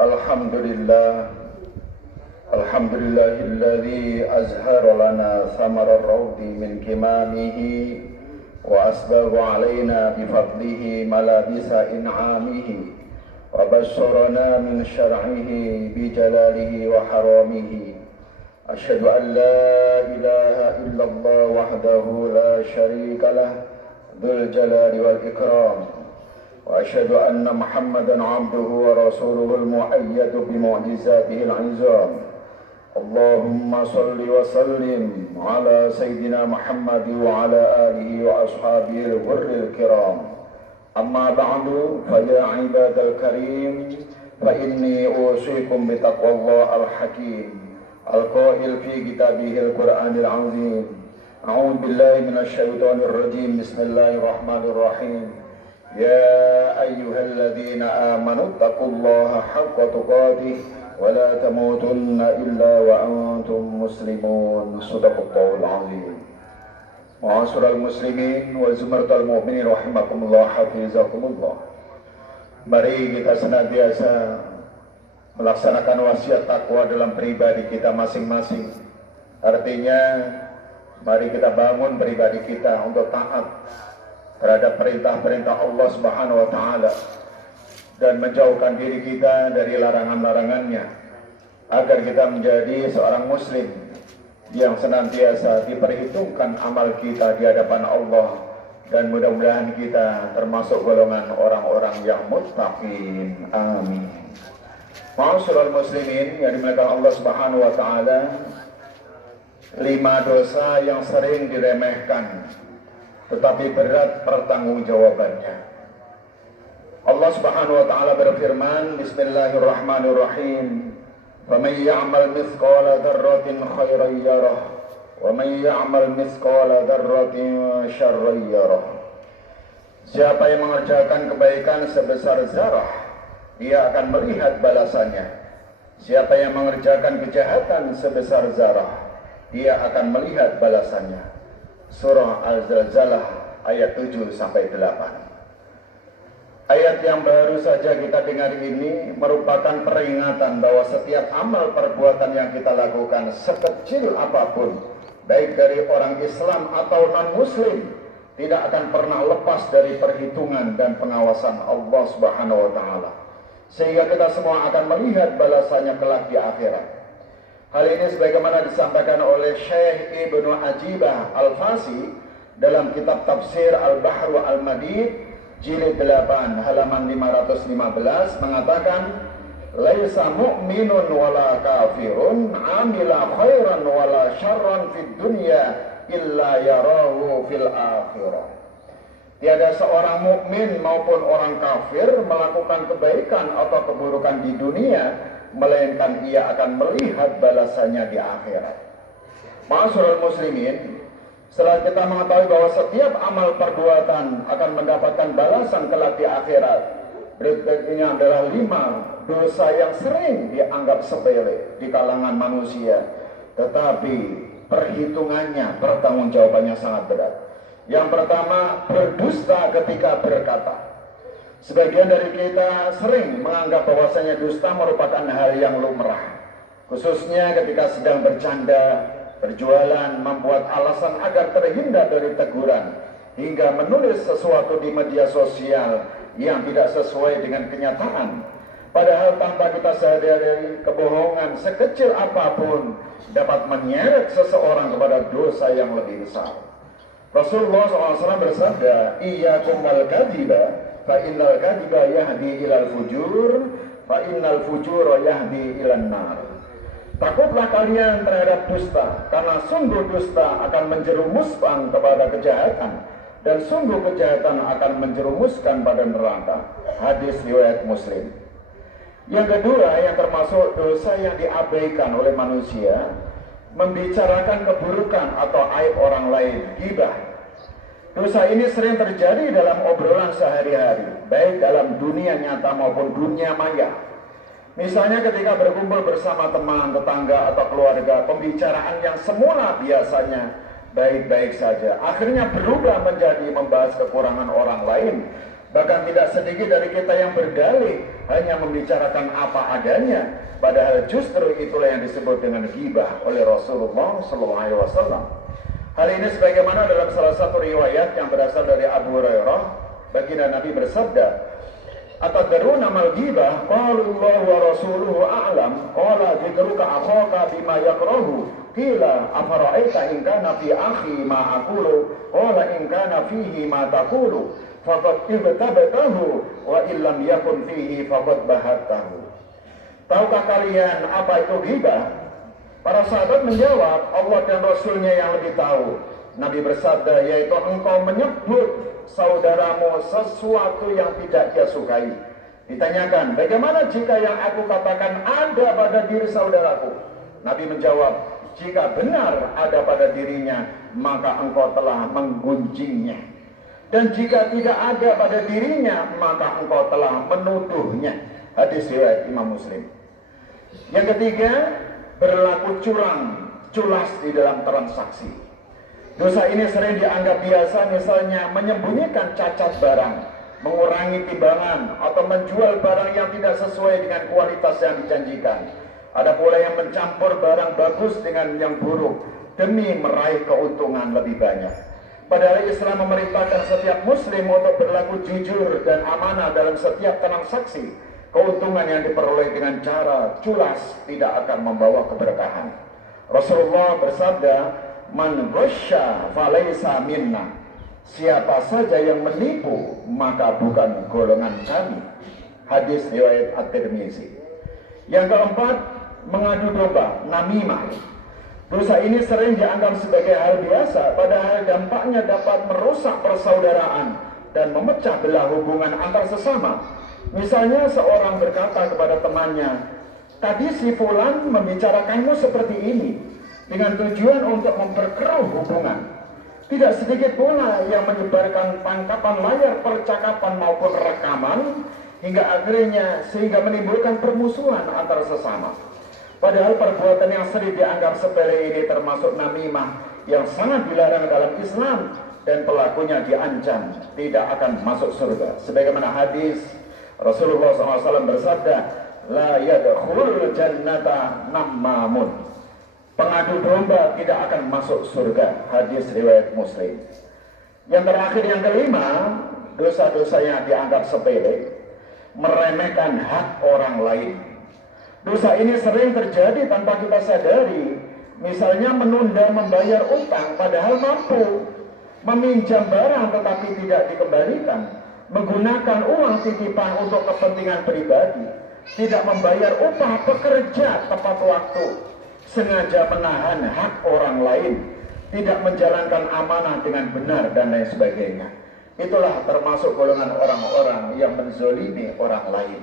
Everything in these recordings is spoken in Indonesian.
Alhamdulillah, alhamdulillahilladzi azhara lana thamarar rawdi min kimamihi wa asbagha alaina bifadlihi malabisa in'amihi wa basyarana min syar'ihi bijalalihi wa haramihi. Asyhadu an la ilaha illallah wahdahu la syarika lah dzul jalali wal ikram. وأشهد أن محمدا عبده ورسوله المؤيد بمعجزاته العظام. اللهم صل وسلم على سيدنا محمد وعلى آله وأصحابه الغر الكرام. أما بعد فيا عباد الكريم فإني أوصيكم بتقوى الله الحكيم القائل في كتابه القرآن العظيم. أعوذ بالله من الشيطان الرجيم. بسم الله الرحمن الرحيم. يا أيها الذين آمنوا اتقوا الله حق تقاته ولا تموتن إلا وأنتم مسلمون. صدق الله العظيم. Ma'asyiral muslimin wa zumratal mu'minin rahimakumullah hafizakumullah. Mari kita senantiasa melaksanakan wasiat takwa dalam pribadi kita masing-masing. Artinya mari kita bangun pribadi kita untuk taat terhadap perintah-perintah Allah Subhanahu wa taala dan menjauhkan diri kita dari larangan-larangannya agar kita menjadi seorang muslim yang senantiasa diperhitungkan amal kita di hadapan Allah, dan mudah-mudahan kita termasuk golongan orang-orang yang muttaqin. Amin. Ma'asyiral muslimin yang dimuliakan Allah Subhanahu wa taala, 5 dosa yang sering diremehkan tetapi berat pertanggungjawabannya. Allah Subhanahu wa taala berfirman, Bismillahirrahmanirrahim. "Faman ya'mal mithqala dzarratin khairan yarah, wa man ya'mal mithqala dzarratin syarran yarah." Siapa yang mengerjakan kebaikan sebesar zarah, dia akan melihat balasannya. Siapa yang mengerjakan kejahatan sebesar zarah, dia akan melihat balasannya. Surah Al-Zalzalah ayat 7-8. Ayat yang baru saja kita dengar ini merupakan peringatan bahwa setiap amal perbuatan yang kita lakukan, sekecil apapun, baik dari orang Islam atau non-Muslim, tidak akan pernah lepas dari perhitungan dan pengawasan Allah Subhanahu wa taala. Sehingga kita semua akan melihat balasannya kelak di akhirat. Hal ini sebagaimana disampaikan oleh Syekh Ibnu Ajibah Al-Fasi dalam kitab tafsir Al-Bahru Al-Madid jilid 8 halaman 515 mengatakan, "Laisa mu'minun wala kafirun amila khairan wala syarran fid dunya illa yarahu fil akhirah." Tiada seorang mukmin maupun orang kafir melakukan kebaikan atau keburukan di dunia melainkan ia akan melihat balasannya di akhirat. Ma'asyiral muslimin, setelah kita mengetahui bahwa setiap amal perbuatan akan mendapatkan balasan kelak di akhirat, berikutnya adalah 5 dosa yang sering dianggap sepele di kalangan manusia, tetapi perhitungannya, pertanggungjawabannya sangat berat. Yang pertama, berdusta ketika berkata. Sebagian dari kita sering menganggap bahwasanya dusta merupakan hal yang lumrah, khususnya ketika sedang bercanda, berjualan, membuat alasan agar terhindar dari teguran, hingga menulis sesuatu di media sosial yang tidak sesuai dengan kenyataan. Padahal tanpa kita sadari, kebohongan sekecil apapun dapat menyeret seseorang kepada dosa yang lebih besar. Rasulullah SAW bersabda, "Iyyakum wal kadziba, fa innal kadziba yahdi ilal fujur, fa innal fujura yahdi ilan nar." Takutlah kalian terhadap dusta, karena sungguh dusta akan menjerumuskan kepada kejahatan, dan sungguh kejahatan akan menjerumuskan pada neraka. Hadis riwayat Muslim. Yang kedua, yang termasuk dosa yang diabaikan oleh manusia, membicarakan keburukan atau aib orang lain, ghibah. Dosa ini sering terjadi dalam obrolan sehari-hari, baik dalam dunia nyata maupun dunia maya. Misalnya ketika berkumpul bersama teman, tetangga, atau keluarga, pembicaraan yang semula biasanya baik-baik saja. Akhirnya berubah menjadi membahas kekurangan orang lain. Bahkan tidak sedikit dari kita yang berdalih hanya membicarakan apa adanya, padahal justru itulah yang disebut dengan ghibah oleh Rasulullah SAW. Hal ini sebagaimana dalam salah satu riwayat yang berasal dari Abu Hurairah, baginda Nabi bersabda, "Atadruna mal ghibah? Qalu Allah wa rasuluhu a'lam. Qala dzikruka akhaka bima yakrahu. Qila afara'aita in kana fi akhi ma aqulu? Qala in kana fihi ma taqulu. Faqad ibtabatahu wa illam yakun fihi faqad bahatahu." Tahukah kalian apa itu ghibah? Para sahabat menjawab, Allah dan Rasulnya yang lebih tahu. Nabi bersabda, yaitu engkau menyebut saudaramu sesuatu yang tidak dia sukai. Ditanyakan, bagaimana jika yang aku katakan ada pada diri saudaraku? Nabi menjawab, jika benar ada pada dirinya, maka engkau telah menggunjingnya. Dan jika tidak ada pada dirinya, maka engkau telah menuduhnya. Hadis riwayat Imam Muslim. Yang ketiga, berlaku curang, culas di dalam transaksi. Dosa ini sering dianggap biasa, misalnya menyembunyikan cacat barang, mengurangi timbangan, atau menjual barang yang tidak sesuai dengan kualitas yang dijanjikan. Ada pula yang mencampur barang bagus dengan yang buruk demi meraih keuntungan lebih banyak. Padahal Islam memerintahkan setiap muslim untuk berlaku jujur dan amanah dalam setiap transaksi. Keuntungan yang diperoleh dengan cara culas tidak akan membawa keberkahan. Rasulullah bersabda, "Man ghasya falaysa minna." Siapa saja yang menipu maka bukan golongan kami. Hadis riwayat At-Tirmizi. Yang keempat, mengadu domba, namimah. Dosa ini sering dianggap sebagai hal biasa, padahal dampaknya dapat merusak persaudaraan dan memecah belah hubungan antar sesama. Misalnya seorang berkata kepada temannya, "Tadi si fulan membicarakanmu seperti ini," dengan tujuan untuk memperkeruh hubungan. Tidak sedikit pula yang menyebarkan tangkapan layar percakapan maupun rekaman hingga akhirnya sehingga menimbulkan permusuhan antar sesama. Padahal perbuatan yang sering dianggap sepele ini termasuk namimah yang sangat dilarang dalam Islam dan pelakunya diancam tidak akan masuk surga. Sebagaimana hadis Rasulullah SAW bersabda, "La yadkhulul jannata nammamun." Pengadu domba tidak akan masuk surga. Hadis riwayat Muslim. Yang terakhir, yang kelima, dosa-dosa yang dianggap sepele, meremehkan hak orang lain. Dosa ini sering terjadi tanpa kita sadari. Misalnya menunda membayar utang padahal mampu, meminjam barang tetapi tidak dikembalikan, menggunakan uang titipan untuk kepentingan pribadi, tidak membayar upah pekerja tepat waktu, sengaja menahan hak orang lain, tidak menjalankan amanah dengan benar, dan lain sebagainya. Itulah termasuk golongan orang-orang yang menzolimi orang lain.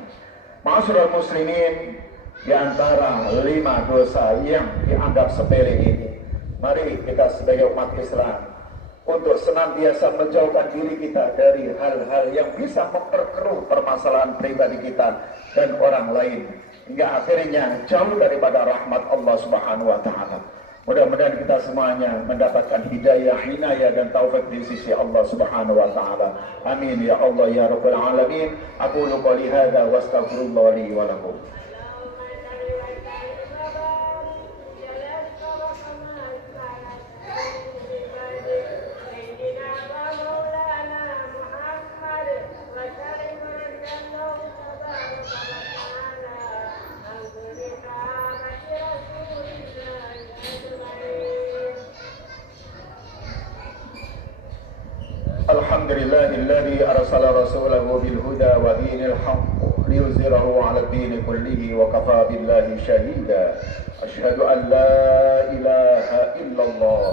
Ma'asyiral muslimin, di antara 5 dosa yang dianggap sepele ini, mari kita sebagai umat Islam untuk senantiasa menjauhkan diri kita dari hal-hal yang bisa memperkeruh permasalahan pribadi kita dan orang lain, hingga akhirnya jauh daripada rahmat Allah Subhanahu wa Ta'ala. Mudah-mudahan kita semuanya mendapatkan hidayah, hinayah dan taufik di sisi Allah Subhanahu wa Ta'ala. Amin ya Allah ya Rabbal alamin. Aqulu qouli hadza wa astaghfirullah li wa lakum. Alhamdulillahilladzi arsala rasulahu bil huda wa dinil haqq liyuzhirahu 'ala ad-din kullihi wa kafa billahi shahida. Asyhadu an la ilaha illallah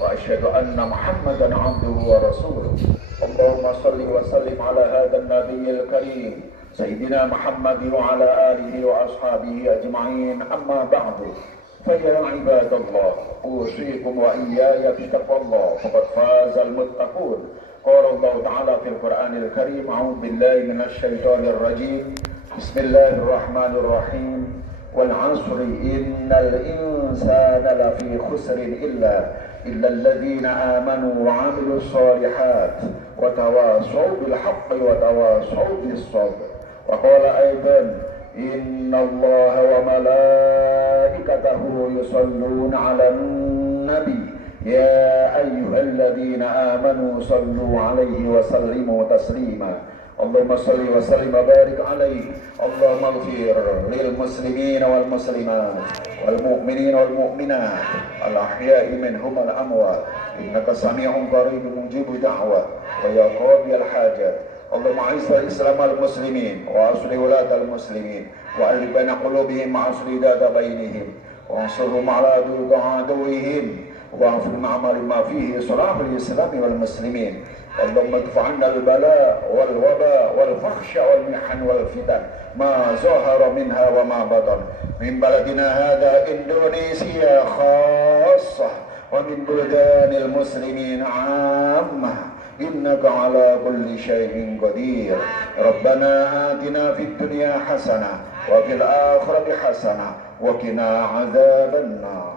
wa asyhadu anna Muhammadan 'abduhu wa rasuluh. Allahumma shalli wa sallim 'ala hadzal nabiyil karim sayyidina Muhammad wa 'ala alihi wa ashabihi ajma'in. Amma ba'du. فَيَا عِبَادَ اللَّهِ أُوصِيكُمْ وَإِيَّايَ بِتَقْوَى اللَّهِ فَقَدْ فَازَ الْمُتَّقُونَ. قال الله تعالى في القرآن الكريم: أعوذ بالله من الشيطان الرجيم. بسم الله الرحمن الرحيم. والعصر إن الإنسان لفي خسر إلا الذين آمنوا وعملوا الصالحات وتواصوا بالحق وتواصوا بالصبر. وقال أيضا إن الله وملائكته يصلون على النبي يا أيها الذين آمنوا صلوا عليه وسلموا تسليما. اللهم صل وسلم وبارك عليه. اللهم اغفر للمسلمين والمسلمات والمؤمنين والمؤمنات الأحياء منهم والأموات إنك سميع قريب مجيب دعوة ويا قاضي الحاجات. اللهم أعز الإسلام والمسلمين وأصلح ولاة المسلمين وألف بين قلوبهم وأصلح ذات بينهم وانصرهم على عدوهم واغفر معمل ما فيه صلاح الإسلام والمسلمين. اللهم ادفع عنا البلاء والوباء والفحش والمحن والفتن ما ظهر منها وما بطن من بلدنا هذا إندونيسيا خاصة ومن بلدان المسلمين عامة إنك على كل شيء قدير. ربنا آتنا في الدنيا حسنة وفي الآخرة حسنة وقنا عذاب النار.